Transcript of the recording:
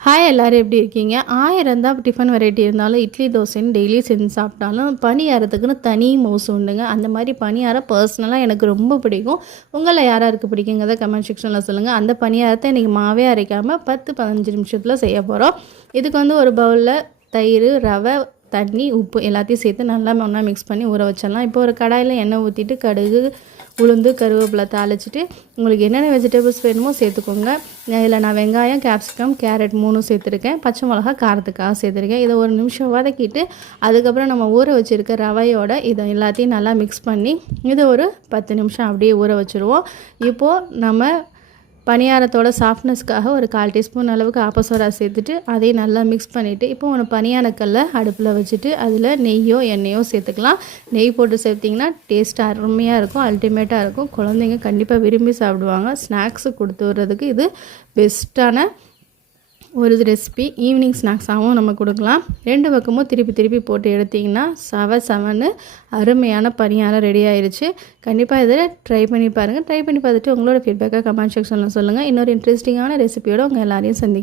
Hi எல்லோரும் எப்படி இருக்கீங்க? 1000 தான் டிஃபன் வெரைட்டி இருந்தாலும் இட்லி தோசைன்னு டெய்லி செஞ்சு சாப்பிட்டாலும் பணியாரத்துக்குன்னு தனி மவுசு உண்டுங்க. அந்த மாதிரி பணியாரம் பர்சனலாக எனக்கு ரொம்ப பிடிக்கும். உங்களில் யாராருக்கு பிடிக்குங்கிறத கமெண்ட் செக்ஷனில் சொல்லுங்கள். அந்த பணியாரத்தை இன்றைக்கி மாவே அரைக்காமல் 10-15 நிமிஷத்தில் செய்ய போகிறோம். இதுக்கு ஒரு பவுலில் தயிர், ரவை, தண்ணி, உப்பு எல்லாத்தையும் சேர்த்து நல்லா ஒன்றா மிக்ஸ் பண்ணி ஊற வச்சிடலாம். இப்போ ஒரு கடாயில் எண்ணெய் ஊற்றிட்டு கடுகு, உளுந்து, கருவேப்பிலை தாளிச்சிட்டு உங்களுக்கு என்னென்ன வெஜிடபிள்ஸ் வேணுமோ சேர்த்துக்கோங்க. இதில் நான் வெங்காயம், கேப்சிகம், கேரட் 3 சேர்த்துருக்கேன். பச்சை மிளகா காரத்துக்காக சேர்த்துருக்கேன். இதை ஒரு நிமிஷம் வதக்கிட்டு அதுக்கப்புறம் நம்ம ஊற வச்சுருக்க ரவையோட இதை எல்லாத்தையும் நல்லா மிக்ஸ் பண்ணி இதை ஒரு 10 நிமிஷம் அப்படியே ஊற வச்சுருவோம். இப்போது நம்ம பணியாரத்தோட சாஃப்ட்னஸ்க்காக ஒரு 1/4 டீஸ்பூன் அளவுக்கு ஆப்பசோடா சேர்த்துட்டு அதையும் நல்லா மிக்ஸ் பண்ணிவிட்டு இப்போ ஒரு பணியாரக்கல்லை அடுப்பில் வச்சுட்டு அதில் நெய்யோ எண்ணெயோ சேர்த்துக்கலாம். நெய் போட்டு சேர்த்திங்கன்னா டேஸ்ட் அருமையாக இருக்கும், அல்டிமேட்டாக இருக்கும். குழந்தைங்க கண்டிப்பாக விரும்பி சாப்பிடுவாங்க. ஸ்நாக்ஸு கொடுத்து விட்றதுக்கு இது பெஸ்ட்டான ஒரு ரெசிபி. ஈவினிங் ஸ்நாக்ஸாகவும் நம்ம கொடுக்கலாம். 2 பக்கமும் திருப்பி போட்டு எடுத்திங்கன்னா செவன்னு அருமையான பணியாரம் ரெடி ஆயிடுச்சு. கண்டிப்பாக இதில் ட்ரை பண்ணி பாருங்கள். ட்ரை பண்ணி பார்த்துட்டு உங்களோட ஃபீட்பேக்கை கமெண்ட் செக்ஷனில் சொல்லுங்கள். இன்னொரு இன்ட்ரெஸ்டிங்கான ரெசிபியோடு உங்கள் எல்லாரையும் சந்திக்கிறேன்.